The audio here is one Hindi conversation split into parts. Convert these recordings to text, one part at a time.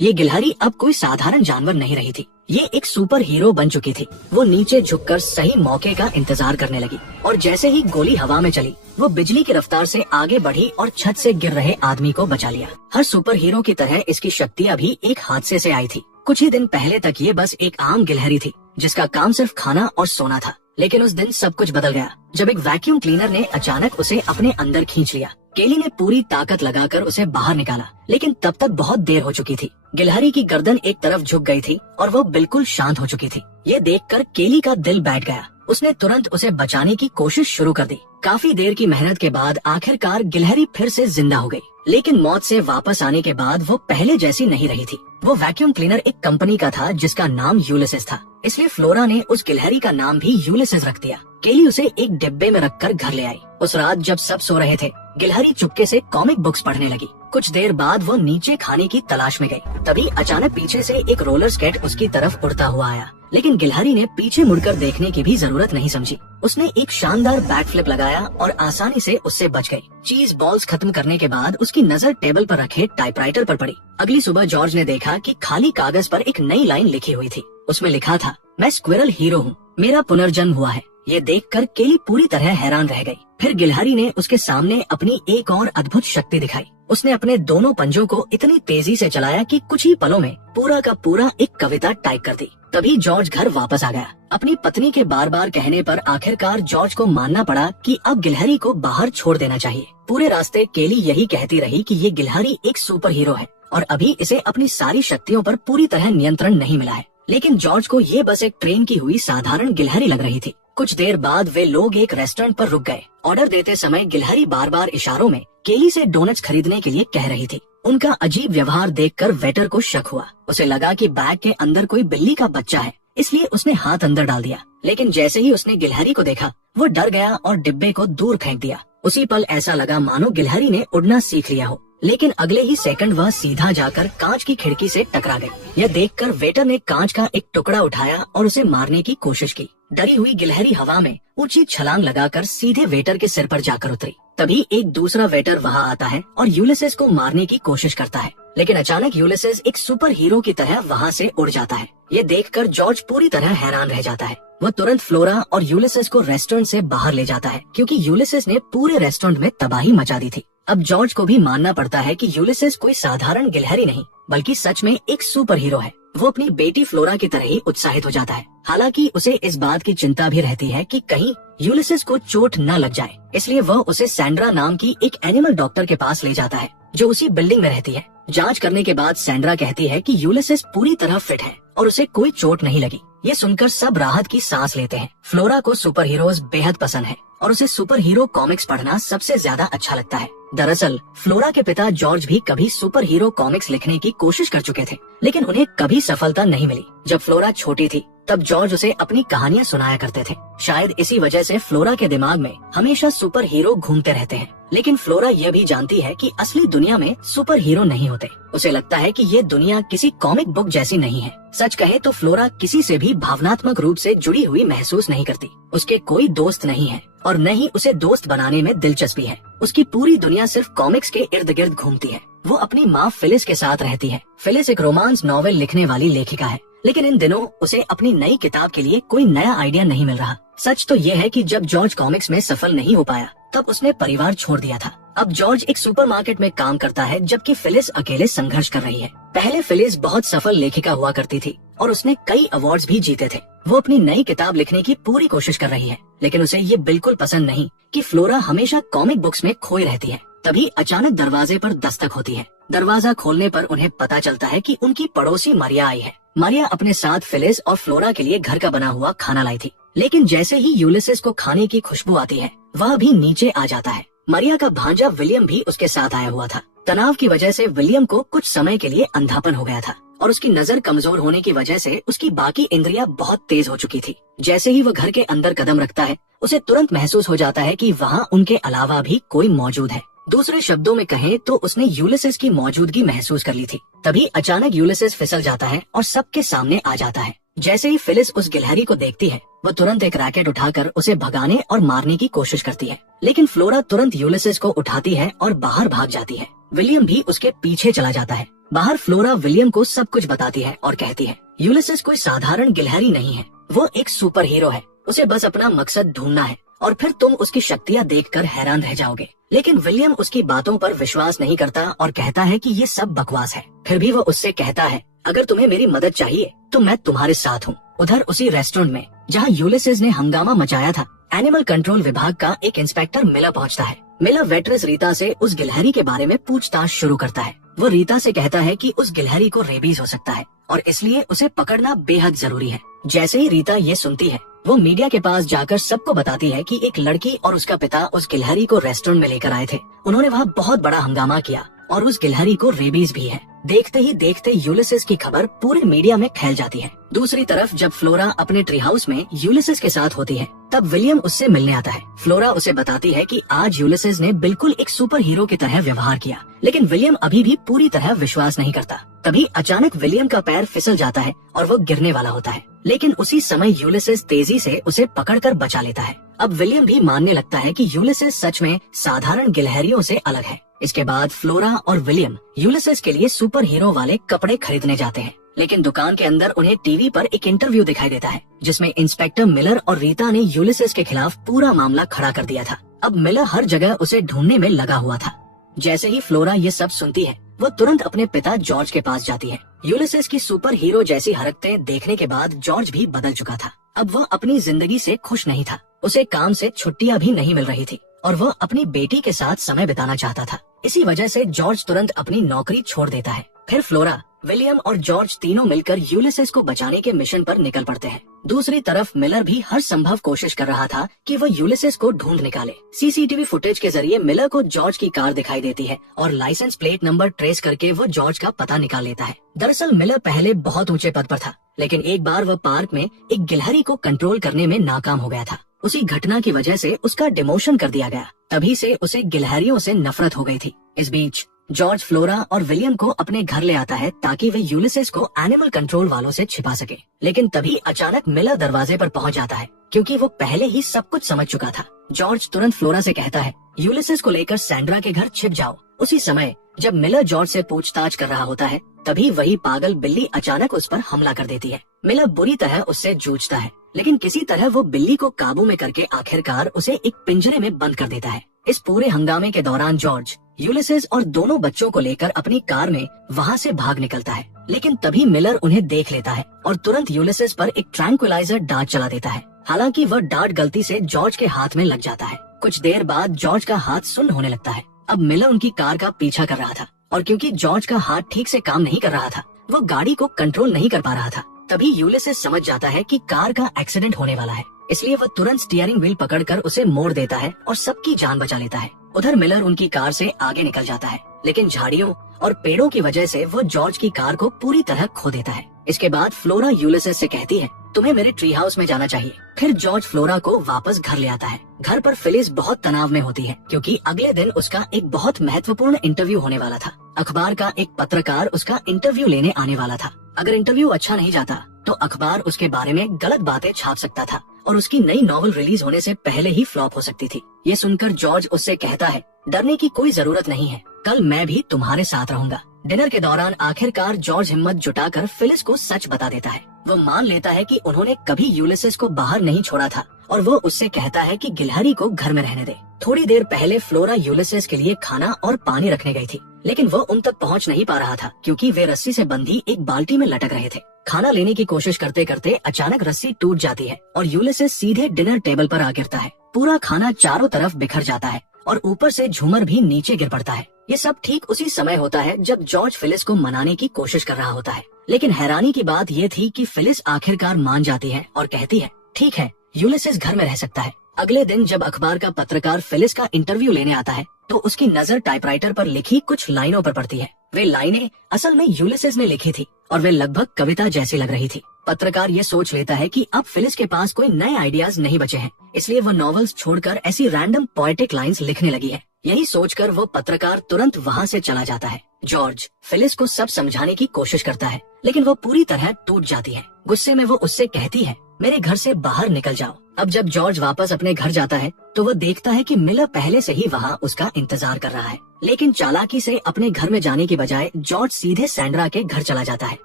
ये गिलहरी अब कोई साधारण जानवर नहीं रही थी, ये एक सुपर हीरो बन चुकी थी। वो नीचे झुककर सही मौके का इंतजार करने लगी और जैसे ही गोली हवा में चली वो बिजली की रफ्तार से आगे बढ़ी और छत से गिर रहे आदमी को बचा लिया। हर सुपर हीरो की तरह इसकी शक्तियाँ भी एक हादसे से आई थी। कुछ ही दिन पहले तक ये बस एक आम गिलहरी थी जिसका काम सिर्फ खाना और सोना था, लेकिन उस दिन सब कुछ बदल गया जब एक वैक्यूम क्लीनर ने अचानक उसे अपने अंदर खींच लिया। केली ने पूरी ताकत लगाकर उसे बाहर निकाला, लेकिन तब तक बहुत देर हो चुकी थी। गिलहरी की गर्दन एक तरफ झुक गई थी और वो बिल्कुल शांत हो चुकी थी। ये देखकर केली का दिल बैठ गया। उसने तुरंत उसे बचाने की कोशिश शुरू कर दी। काफी देर की मेहनत के बाद आखिरकार गिलहरी फिर से जिंदा हो गई, लेकिन मौत से वापस आने के बाद वो पहले जैसी नहीं रही थी। वो वैक्यूम क्लीनर एक कंपनी का था जिसका नाम यूलिसेस था, इसलिए फ्लोरा ने उस गिलहरी का नाम भी यूलिसेस रख दिया। केली उसे एक डिब्बे में रखकर घर ले आई। उस रात जब सब सो रहे थे, गिलहरी चुपके से कॉमिक बुक्स पढ़ने लगी। कुछ देर बाद वो नीचे खाने की तलाश में गई। तभी अचानक पीछे से एक रोलर स्केट उसकी तरफ उड़ता हुआ आया, लेकिन गिलहरी ने पीछे मुड़कर देखने की भी जरूरत नहीं समझी। उसने एक शानदार बैक फ्लिप लगाया और आसानी से उससे बच गई। चीज बॉल्स खत्म करने के बाद उसकी नजर टेबल पर रखे टाइपराइटर पर पड़ी। अगली सुबह जॉर्ज ने देखा कि खाली कागज पर एक नई लाइन लिखी हुई थी। उसमें लिखा था, मैं स्क्विरल हीरो हूँ, मेरा पुनर्जन्म हुआ है। ये देखकर केली पूरी तरह हैरान रह गई। फिर गिलहरी ने उसके सामने अपनी एक और अद्भुत शक्ति दिखाई। उसने अपने दोनों पंजों को इतनी तेजी से चलाया कि कुछ ही पलों में पूरा का पूरा एक कविता टाइप कर दी। तभी जॉर्ज घर वापस आ गया। अपनी पत्नी के बार बार कहने पर आखिरकार जॉर्ज को मानना पड़ा कि अब गिलहरी को बाहर छोड़ देना चाहिए। पूरे रास्ते केली यही कहती रही कि ये गिलहरी एक सुपर हीरो है और अभी इसे अपनी सारी शक्तियों पर पूरी तरह नियंत्रण नहीं मिला है। लेकिन जॉर्ज को ये बस एक ट्रेन की हुई साधारण गिलहरी लग रही थी। कुछ देर बाद वे लोग एक रेस्टोरेंट पर रुक गए। ऑर्डर देते समय गिलहरी बार बार इशारों में केली से डोनट्स खरीदने के लिए कह रही थी। उनका अजीब व्यवहार देखकर वेटर को शक हुआ। उसे लगा कि बैग के अंदर कोई बिल्ली का बच्चा है, इसलिए उसने हाथ अंदर डाल दिया। लेकिन जैसे ही उसने गिलहरी को देखा वो डर गया और डिब्बे को दूर फेंक दिया। उसी पल ऐसा लगा मानो गिलहरी ने उड़ना सीख लिया हो, लेकिन अगले ही सेकंड वह सीधा जाकर कांच की खिड़की से टकरा गई। यह देखकर वेटर ने कांच का एक टुकड़ा उठाया और उसे मारने की कोशिश की। डरी हुई गिलहरी हवा में ऊंची छलांग लगाकर सीधे वेटर के सिर पर जाकर उतरी। तभी एक दूसरा वेटर वहां आता है और यूलिसेस को मारने की कोशिश करता है, लेकिन अचानक यूलिसेस एक सुपर हीरो की तरह वहां से उड़ जाता है। ये देखकर जॉर्ज पूरी तरह हैरान रह जाता है। वो तुरंत फ्लोरा और यूलिसेस को रेस्टोरेंट से बाहर ले जाता है, क्योंकि यूलिसेस ने पूरे रेस्टोरेंट में तबाही मचा दी थी। अब जॉर्ज को भी मानना पड़ता है कि यूलिसेस कोई साधारण गिलहरी नहीं बल्कि सच में एक सुपर हीरो है। वो अपनी बेटी फ्लोरा की तरह ही उत्साहित हो जाता है। हालांकि उसे इस बात की चिंता भी रहती है कि कहीं यूलिसेस को चोट न लग जाए, इसलिए वह उसे सैंड्रा नाम की एक एनिमल डॉक्टर के पास ले जाता है जो उसी बिल्डिंग में रहती है। जांच करने के बाद सैंड्रा कहती है कि यूलिसेस पूरी तरह फिट है और उसे कोई चोट नहीं लगी। ये सुनकर सब राहत की सांस लेते हैं। फ्लोरा को सुपर हीरोज बेहद पसंद है और उसे सुपर हीरो कॉमिक्स पढ़ना सबसे ज्यादा अच्छा लगता है। दरअसल फ्लोरा के पिता जॉर्ज भी कभी सुपर हीरो कॉमिक्स लिखने की कोशिश कर चुके थे, लेकिन उन्हें कभी सफलता नहीं मिली। जब फ्लोरा छोटी थी तब जॉर्ज उसे अपनी कहानियां सुनाया करते थे। शायद इसी वजह से फ्लोरा के दिमाग में हमेशा सुपर हीरो घूमते रहते हैं। लेकिन फ्लोरा यह भी जानती है कि असली दुनिया में सुपर हीरो नहीं होते। उसे लगता है कि ये दुनिया किसी कॉमिक बुक जैसी नहीं है। सच कहे तो फ्लोरा किसी से भी भावनात्मक रूप से जुड़ी हुई महसूस नहीं करती। उसके कोई दोस्त नहीं है और न ही उसे दोस्त बनाने में दिलचस्पी है। उसकी पूरी दुनिया सिर्फ कॉमिक्स के इर्द गिर्द घूमती है। वो अपनी माँ फिलिस के साथ रहती है। फिलिस एक रोमांस नॉवेल लिखने वाली लेखिका है, लेकिन इन दिनों उसे अपनी नई किताब के लिए कोई नया आइडिया नहीं मिल रहा। सच तो ये है कि जब जॉर्ज कॉमिक्स में सफल नहीं हो पाया तब उसने परिवार छोड़ दिया था। अब जॉर्ज एक सुपरमार्केट में काम करता है, जबकि फिलिस अकेले संघर्ष कर रही है। पहले फिलिस बहुत सफल लेखिका हुआ करती थी और उसने कई अवार्ड्स भी जीते थे। वो अपनी नई किताब लिखने की पूरी कोशिश कर रही है, लेकिन उसे ये बिल्कुल पसंद नहीं कि फ्लोरा हमेशा कॉमिक बुक्स में खोई रहती है। तभी अचानक दरवाजे पर दस्तक होती है। दरवाजा खोलने पर उन्हें पता चलता है कि उनकी पड़ोसी मारिया आई है। मारिया अपने साथ फिलिस और फ्लोरा के लिए घर का बना हुआ खाना लाई थी, लेकिन जैसे ही यूलिसेस को खाने की खुशबू आती है वह भी नीचे आ जाता है। मारिया का भांजा विलियम भी उसके साथ आया हुआ था। तनाव की वजह से विलियम को कुछ समय के लिए अंधापन हो गया था और उसकी नजर कमजोर होने की वजह से उसकी बाकी इंद्रियां बहुत तेज हो चुकी थी। जैसे ही वह घर के अंदर कदम रखता है उसे तुरंत महसूस हो जाता है कि वहाँ उनके अलावा भी कोई मौजूद है। दूसरे शब्दों में कहें तो उसने यूलिसेस की मौजूदगी महसूस कर ली थी। तभी अचानक यूलिसेस फिसल जाता है और सबके सामने आ जाता है। जैसे ही फिलिस उस गिलहरी को देखती है वो तुरंत एक रैकेट उठाकर उसे भगाने और मारने की कोशिश करती है, लेकिन फ्लोरा तुरंत यूलिसेस को उठाती है और बाहर भाग जाती है। विलियम भी उसके पीछे चला जाता है। बाहर फ्लोरा विलियम को सब कुछ बताती है और कहती है यूलिसेस कोई साधारण गिलहरी नहीं है, वो एक सुपर हीरो है, उसे बस अपना मकसद ढूंढना है और फिर तुम उसकी शक्तियाँ देखकर हैरान रह जाओगे। लेकिन विलियम उसकी बातों पर विश्वास नहीं करता और कहता है कि ये सब बकवास है। फिर भी वो उससे कहता है अगर तुम्हें मेरी मदद चाहिए तो मैं तुम्हारे साथ हूँ। उधर उसी रेस्टोरेंट में जहाँ यूलिसेस ने हंगामा मचाया था, एनिमल कंट्रोल विभाग का एक इंस्पेक्टर मिलर पहुँचता है। मिलर वेट्रेस रीता से उस गिलहरी के बारे में पूछताछ शुरू करता है। वो रीता से कहता है कि उस गिलहरी को रेबीज हो सकता है और इसलिए उसे पकड़ना बेहद जरूरी है। जैसे ही रीता ये सुनती है, वो मीडिया के पास जाकर सबको बताती है कि एक लड़की और उसका पिता उस गिलहरी को रेस्टोरेंट में लेकर आए थे। उन्होंने वहाँ बहुत बड़ा हंगामा किया और उस गिलहरी को रेबीज भी है। देखते ही देखते यूलिसेस की खबर पूरे मीडिया में फैल जाती है। दूसरी तरफ जब फ्लोरा अपने ट्री हाउस में यूलिसेस के साथ होती है, तब विलियम उससे मिलने आता है। फ्लोरा उसे बताती है कि आज यूलिसेस ने बिल्कुल एक सुपर हीरो की तरह व्यवहार किया, लेकिन विलियम अभी भी पूरी तरह विश्वास नहीं करता। तभी अचानक विलियम का पैर फिसल जाता है और वो गिरने वाला होता है, लेकिन उसी समय यूलिसेस तेजी से उसे पकड़कर बचा लेता है। अब विलियम भी मानने लगता है कि यूलिसेस सच में साधारण गिलहरियों से अलग है। इसके बाद फ्लोरा और विलियम यूलिसेस के लिए सुपर हीरो वाले कपड़े खरीदने जाते हैं, लेकिन दुकान के अंदर उन्हें टीवी पर एक इंटरव्यू दिखाई देता है जिसमें इंस्पेक्टर मिलर और रीता ने यूलिसेस के खिलाफ पूरा मामला खड़ा कर दिया था। अब मिलर हर जगह उसे ढूंढने में लगा हुआ था। जैसे ही फ्लोरा ये सब सुनती है, वो तुरंत अपने पिता जॉर्ज के पास जाती है। यूलिसेस की सुपर हीरो जैसी हरकतें देखने के बाद जॉर्ज भी बदल चुका था। अब वह अपनी जिंदगी से खुश नहीं था, उसे काम से छुट्टियां भी नहीं मिल रही थी और वह अपनी बेटी के साथ समय बिताना चाहता था। इसी वजह से जॉर्ज तुरंत अपनी नौकरी छोड़ देता है। फिर फ्लोरा, विलियम और जॉर्ज तीनों मिलकर यूलिसेस को बचाने के मिशन पर निकल पड़ते हैं। दूसरी तरफ मिलर भी हर संभव कोशिश कर रहा था कि वह यूलिसेस को ढूंढ निकाले। सीसीटीवी फुटेज के जरिए मिलर को जॉर्ज की कार दिखाई देती है और लाइसेंस प्लेट नंबर ट्रेस करके वो जॉर्ज का पता निकाल लेता है। दरअसल मिलर पहले बहुत ऊंचे पद पर था, लेकिन एक बार वह पार्क में एक गिलहरी को कंट्रोल करने में नाकाम हो गया था। उसी घटना की वजह से उसका डिमोशन कर दिया गया। तभी से उसे गिलहरियों से नफरत हो गई थी। इस बीच जॉर्ज फ्लोरा और विलियम को अपने घर ले आता है ताकि वे यूलिसेस को एनिमल कंट्रोल वालों से छिपा सके। लेकिन तभी अचानक मिलर दरवाजे पर पहुंच जाता है, क्योंकि वो पहले ही सब कुछ समझ चुका था। जॉर्ज तुरंत फ्लोरा से कहता है यूलिसेस को लेकर सैंड्रा के घर छिप जाओ। उसी समय जब मिलर जॉर्ज से पूछताछ कर रहा होता है, तभी वही पागल बिल्ली अचानक उस पर हमला कर देती है। मिलर बुरी तरह उससे जूझता है, लेकिन किसी तरह वो बिल्ली को काबू में करके आखिरकार उसे एक पिंजरे में बंद कर देता है। इस पूरे हंगामे के दौरान जॉर्ज यूलिसेस और दोनों बच्चों को लेकर अपनी कार में वहाँ से भाग निकलता है, लेकिन तभी मिलर उन्हें देख लेता है और तुरंत यूलिसेस पर एक ट्रैंक्विलाइजर डार्ट चला देता है। हालांकि वह डार्ट गलती से जॉर्ज के हाथ में लग जाता है। कुछ देर बाद जॉर्ज का हाथ सुन्न होने लगता है। अब मिलर उनकी कार का पीछा कर रहा था और क्योंकि जॉर्ज का हाथ ठीक से काम नहीं कर रहा था, वो गाड़ी को कंट्रोल नहीं कर पा रहा था। तभी यूलिसेस समझ जाता है कि कार का एक्सीडेंट होने वाला है, इसलिए वह तुरंत स्टीयरिंग व्हील पकड़कर उसे मोड़ देता है और सबकी जान बचा लेता है। उधर मिलर उनकी कार से आगे निकल जाता है, लेकिन झाड़ियों और पेड़ों की वजह से वो जॉर्ज की कार को पूरी तरह खो देता है। इसके बाद फ्लोरा यूलिसेस से कहती है तुम्हें मेरे ट्री हाउस में जाना चाहिए। फिर जॉर्ज फ्लोरा को वापस घर ले आता है। घर पर फिलिस बहुत तनाव में होती है, क्योंकि अगले दिन उसका एक बहुत महत्वपूर्ण इंटरव्यू होने वाला था। अखबार का एक पत्रकार उसका इंटरव्यू लेने आने वाला था। अगर इंटरव्यू अच्छा नहीं जाता तो अखबार उसके बारे में गलत बातें छाप सकता था और उसकी नई नॉवल रिलीज होने से पहले ही फ्लॉप हो सकती थी। ये सुनकर जॉर्ज उससे कहता है डरने की कोई जरूरत नहीं है, कल मैं भी तुम्हारे साथ रहूंगा। डिनर के दौरान आखिरकार जॉर्ज हिम्मत जुटाकर फिलिस को सच बता देता है। वो मान लेता है कि उन्होंने कभी यूलिसेस को बाहर नहीं छोड़ा था और वो उससे कहता है कि गिलहरी को घर में रहने दे। थोड़ी देर पहले फ्लोरा यूलिसेस के लिए खाना और पानी रखने गई थी, लेकिन वो उन तक पहुंच नहीं पा रहा था क्योंकि वे रस्सी से बंधी एक बाल्टी में लटक रहे थे। खाना लेने की कोशिश करते करते अचानक रस्सी टूट जाती है और यूलिसेस सीधे डिनर टेबल पर आ गिरता है। पूरा खाना चारों तरफ बिखर जाता है और ऊपर से झूमर भी नीचे गिर पड़ता है। ये सब ठीक उसी समय होता है जब जॉर्ज फिलिस को मनाने की कोशिश कर रहा होता है, लेकिन हैरानी की बात ये थी कि फिलिस आखिरकार मान जाती है और कहती है ठीक है, यूलिसेस घर में रह सकता है। अगले दिन जब अखबार का पत्रकार फिलिस का इंटरव्यू लेने आता है तो उसकी नजर टाइपराइटर पर लिखी कुछ लाइनों पर पड़ती है। वे लाइनें असल में यूलिसेस ने लिखी थी और वे लगभग कविता जैसी लग रही थी। पत्रकार ये सोच लेता है कि अब फिलिस के पास कोई नए आइडियाज नहीं बचे हैं, इसलिए वो नॉवेल्स छोड़कर ऐसी रैंडम पोएटिक लाइंस लिखने लगी है। यही सोचकर वो पत्रकार तुरंत वहाँ से चला जाता है। जॉर्ज फिलिस को सब समझाने की कोशिश करता है, लेकिन वो पूरी तरह टूट जाती है। गुस्से में वो उससे कहती है मेरे घर से बाहर निकल जाओ। अब जब जॉर्ज वापस अपने घर जाता है तो वो देखता है कि मिलर पहले से ही वहाँ उसका इंतजार कर रहा है। लेकिन चालाकी से अपने घर में जाने की बजाय जॉर्ज सीधे सैंड्रा के घर चला जाता है।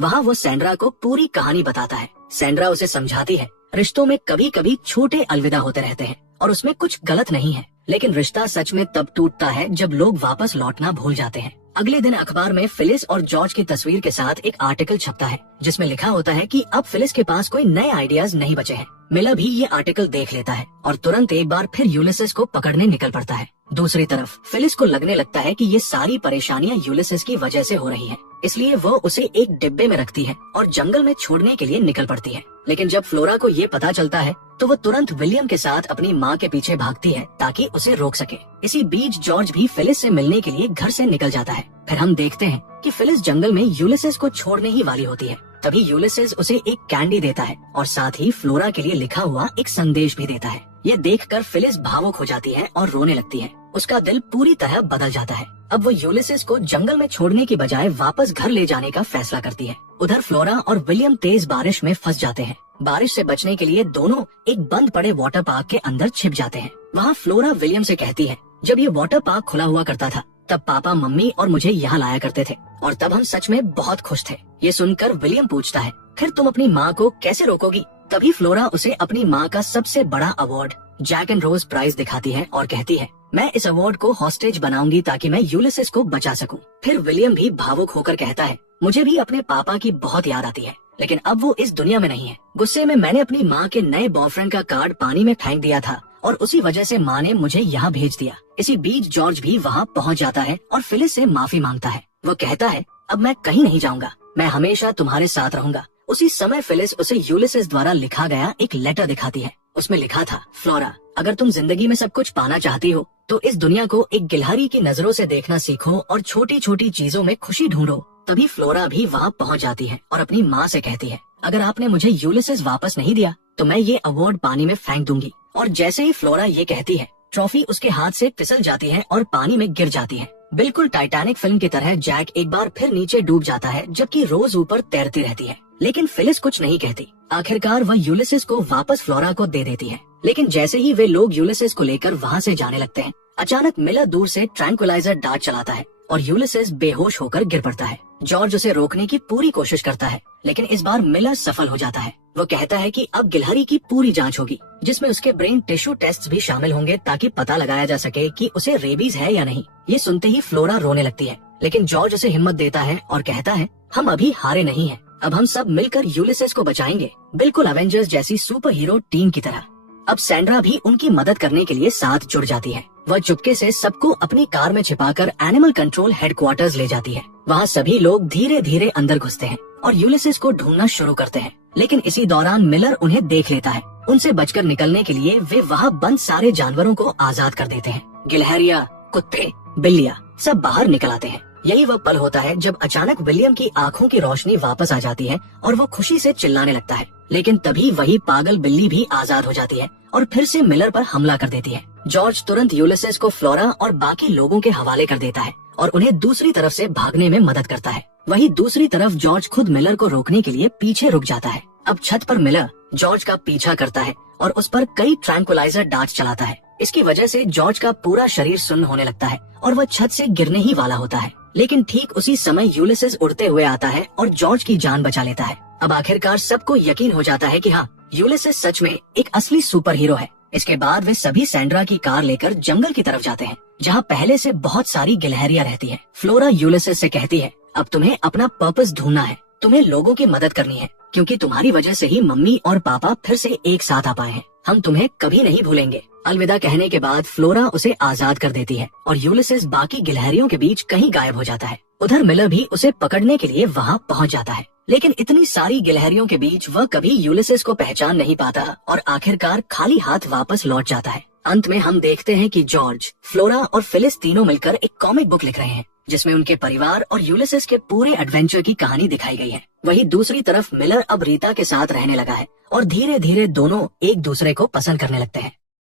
वहाँ वो सैंड्रा को पूरी कहानी बताता है। सैंड्रा उसे समझाती है, रिश्तों में कभी कभी छोटे अलविदा होते रहते हैं और उसमें कुछ गलत नहीं है, लेकिन रिश्ता सच में तब टूटता है जब लोग वापस लौटना भूल जाते हैं। अगले दिन अखबार में फिलिस और जॉर्ज की तस्वीर के साथ एक आर्टिकल छपता है जिसमें लिखा होता है कि अब फिलिस के पास कोई नए आइडियाज नहीं बचे हैं। मिलर भी ये आर्टिकल देख लेता है और तुरंत एक बार फिर यूलिसेस को पकड़ने निकल पड़ता है। दूसरी तरफ फिलिस को लगने लगता है कि ये सारी परेशानियां यूलिसेस की वजह से हो रही हैं, इसलिए वो उसे एक डिब्बे में रखती है और जंगल में छोड़ने के लिए निकल पड़ती है। लेकिन जब फ्लोरा को ये पता चलता है तो वो तुरंत विलियम के साथ अपनी माँ के पीछे भागती है ताकि उसे रोक सके। इसी बीच जॉर्ज भी फिलिस से मिलने के लिए घर से निकल जाता है। फिर हम देखते हैं कि फिलिस जंगल में यूलिसेस को छोड़ने ही वाली होती है। तभी यूलिसेस उसे एक कैंडी देता है और साथ ही फ्लोरा के लिए लिखा हुआ एक संदेश भी देता है। ये देखकर फिलिस भावुक हो जाती है और रोने लगती है। उसका दिल पूरी तरह बदल जाता है। अब वो यूलिसेस को जंगल में छोड़ने की बजाय वापस घर ले जाने का फैसला करती है। उधर फ्लोरा और विलियम तेज बारिश में फंस जाते हैं। बारिश से बचने के लिए दोनों एक बंद पड़े वाटर पार्क के अंदर छिप जाते हैं। वहाँ फ्लोरा विलियम से कहती है, जब ये वाटर पार्क खुला हुआ करता था तब पापा मम्मी और मुझे यहाँ लाया करते थे और तब हम सच में बहुत खुश थे। ये सुनकर विलियम पूछता है, फिर तुम अपनी माँ को कैसे रोकोगी? तभी फ्लोरा उसे अपनी माँ का सबसे बड़ा award Jack and Rose prize दिखाती है और कहती है, मैं इस अवार्ड को हॉस्टेज बनाऊंगी ताकि मैं यूलिसेस को बचा सकूं। फिर विलियम भी भावुक होकर कहता है, मुझे भी अपने पापा की बहुत याद आती है, लेकिन अब वो इस दुनिया में नहीं है। गुस्से में मैंने अपनी माँ के नए बॉयफ्रेंड का कार्ड पानी में फेंक दिया था और उसी वजह से माँ ने मुझे यहाँ भेज दिया। इसी बीच जॉर्ज भी वहाँ पहुँच जाता है और फिलिस से माफी मांगता है। वो कहता है, अब मैं कहीं नहीं जाऊंगा, मैं हमेशा तुम्हारे साथ रहूंगा। उसी समय फिलिस उसे यूलिसेस द्वारा लिखा गया एक लेटर दिखाती है। उसमें लिखा था, फ्लोरा, अगर तुम जिंदगी में सब कुछ पाना चाहती हो तो इस दुनिया को एक गिलहरी की नजरों से देखना सीखो और छोटी छोटी चीजों में खुशी ढूंढो। तभी फ्लोरा भी वहाँ पहुँच जाती है और अपनी माँ से कहती है, अगर आपने मुझे यूलिसेस वापस नहीं दिया तो मैं ये अवार्ड पानी में फेंक दूंगी। और जैसे ही फ्लोरा ये कहती है, ट्रॉफी उसके हाथ से फिसल जाती है और पानी में गिर जाती है। बिल्कुल टाइटैनिक फिल्म की तरह जैक एक बार फिर नीचे डूब जाता है जबकि रोज ऊपर तैरती रहती है। लेकिन फिलिस कुछ नहीं कहती। आखिरकार वह यूलिसेस को वापस फ्लोरा को दे देती है। लेकिन जैसे ही वे लोग यूलिसेस को लेकर वहाँ से जाने लगते हैं, अचानक मिलर दूर से ट्रैंक्विलाइजर डार्ट चलाता है और यूलिसेस बेहोश होकर गिर पड़ता है। जॉर्ज उसे रोकने की पूरी कोशिश करता है, लेकिन इस बार मिलर सफल हो जाता है। वो कहता है कि अब गिलहरी की पूरी जांच होगी, जिसमें उसके ब्रेन टिश्यू टेस्ट भी शामिल होंगे ताकि पता लगाया जा सके कि उसे रेबीज है या नहीं। ये सुनते ही फ्लोरा रोने लगती है, लेकिन जॉर्ज उसे हिम्मत देता है और कहता है, हम अभी हारे नहीं हैं, अब हम सब मिलकर यूलिसेस को बचाएंगे, बिल्कुल एवेंजर्स जैसी सुपर हीरो टीम की तरह। अब सैंड्रा भी उनकी मदद करने के लिए साथ जुड़ जाती है। वह चुपके से सबको अपनी कार में छिपाकर एनिमल कंट्रोल हेडक्वार्टर्स ले जाती है। वहाँ सभी लोग धीरे धीरे अंदर घुसते हैं और यूलिसेस को ढूंढना शुरू करते हैं। लेकिन इसी दौरान मिलर उन्हें देख लेता है। उनसे बचकर निकलने के लिए वे वहाँ बंद सारे जानवरों को आजाद कर देते हैं। गिलहरियाँ, कुत्ते, बिल्लियाँ सब बाहर निकल आते हैं। यही वह पल होता है जब अचानक विलियम की आंखों की रोशनी वापस आ जाती है और वो खुशी से चिल्लाने लगता है। लेकिन तभी वही पागल बिल्ली भी आजाद हो जाती है और फिर से मिलर पर हमला कर देती है। जॉर्ज तुरंत यूलिसेस को फ्लोरा और बाकी लोगों के हवाले कर देता है और उन्हें दूसरी तरफ से भागने में मदद करता है। वहीं दूसरी तरफ जॉर्ज खुद मिलर को रोकने के लिए पीछे रुक जाता है। अब छत पर मिलर जॉर्ज का पीछा करता है और उस पर कई ट्रैंक्विलाइजर डार्ट चलाता है। इसकी वजह से जॉर्ज का पूरा शरीर सुन्न होने लगता है और वह छत से गिरने ही वाला होता है। लेकिन ठीक उसी समय यूलिसेस उड़ते हुए आता है और जॉर्ज की जान बचा लेता है। अब आखिरकार सबको यकीन हो जाता है कि हाँ, यूलिसेस सच में एक असली सुपर हीरो है। इसके बाद वे सभी सैंड्रा की कार लेकर जंगल की तरफ जाते हैं, जहाँ पहले से बहुत सारी गिलहरियाँ रहती हैं। फ्लोरा यूलिसेस से कहती है, अब तुम्हें अपना पर्पस ढूंढना है, तुम्हें लोगों की मदद करनी है, क्योंकि तुम्हारी वजह से ही मम्मी और पापा फिर से एक साथ आ पाए हैं। हम तुम्हें कभी नहीं भूलेंगे। अलविदा कहने के बाद फ्लोरा उसे आजाद कर देती है और यूलिसेस बाकी गिलहरियों के बीच कहीं गायब हो जाता है। उधर मिलर भी उसे पकड़ने के लिए वहाँ पहुँच जाता है, लेकिन इतनी सारी गिलहरियों के बीच वह कभी यूलिसेस को पहचान नहीं पाता और आखिरकार खाली हाथ वापस लौट जाता है। अंत में हम देखते हैं कि जॉर्ज, फ्लोरा और फिलिस तीनों मिलकर एक कॉमिक बुक लिख रहे हैं, जिसमें उनके परिवार और यूलिसेस के पूरे एडवेंचर की कहानी दिखाई गई है। वहीं दूसरी तरफ मिलर अब रीता के साथ रहने लगा है और धीरे धीरे दोनों एक दूसरे को पसंद करने लगते हैं।